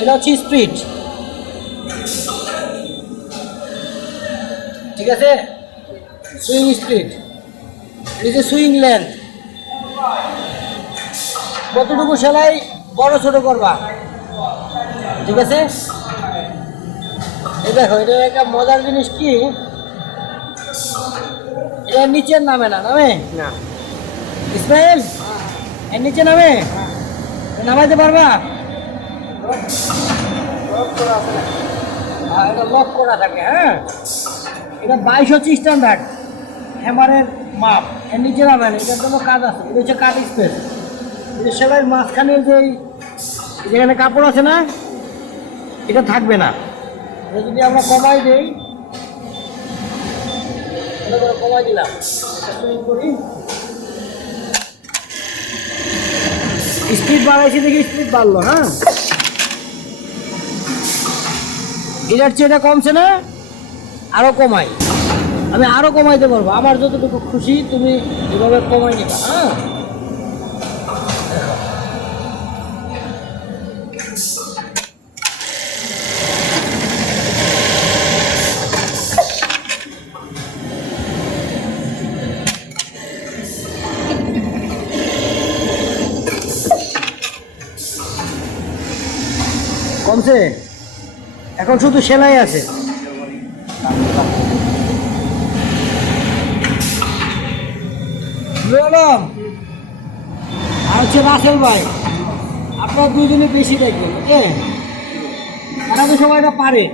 এটা হচ্ছে স্পিড। ঠিক আছে? Swing speed. এই যে সুইং লেন্থ। কতটুকু সেলাই বড় ছোট করবা? ঠিক আছে? এই দেখো এটা একটা মজার জিনিস কি? এটা নিচের নামে না নামে? না। ইসমাইল এর নিচে নামে? নামাইতে পারবা? এটা লক করা থাকে হ্যাঁ? এটা বাইশ হচ্ছে স্ট্যান্ডার্ড হ্যামারের মাপ। এর নিচে নামে না এটার জন্য কাজ আছে। এটা হচ্ছে কাজ স্পেস এটা সেলাইয়ের মাঝখানে যে যেখানে কাপড় আছে না, এটা থাকবে না। এটা যদি আমরা কমাই দেই কমাই দিলাম। করি। স্পিড বাড়াইছি দেখি স্পিড বাড়লো হ্যাঁ? এটার চেয়ে এটা কমছে না, আরও কমাই। আমি আরও কমাইতে পারব। আমার যতটুকু খুশি তুমি এভাবে কমাই নিবা হ্যাঁ? কমছে? এখন শুধু সেলাই আছে। আলম আর হচ্ছে রাসেল ভাই আপনার দুজনে বেশি দেখবেন। ওকে তারা তো সবাই এটা পারে।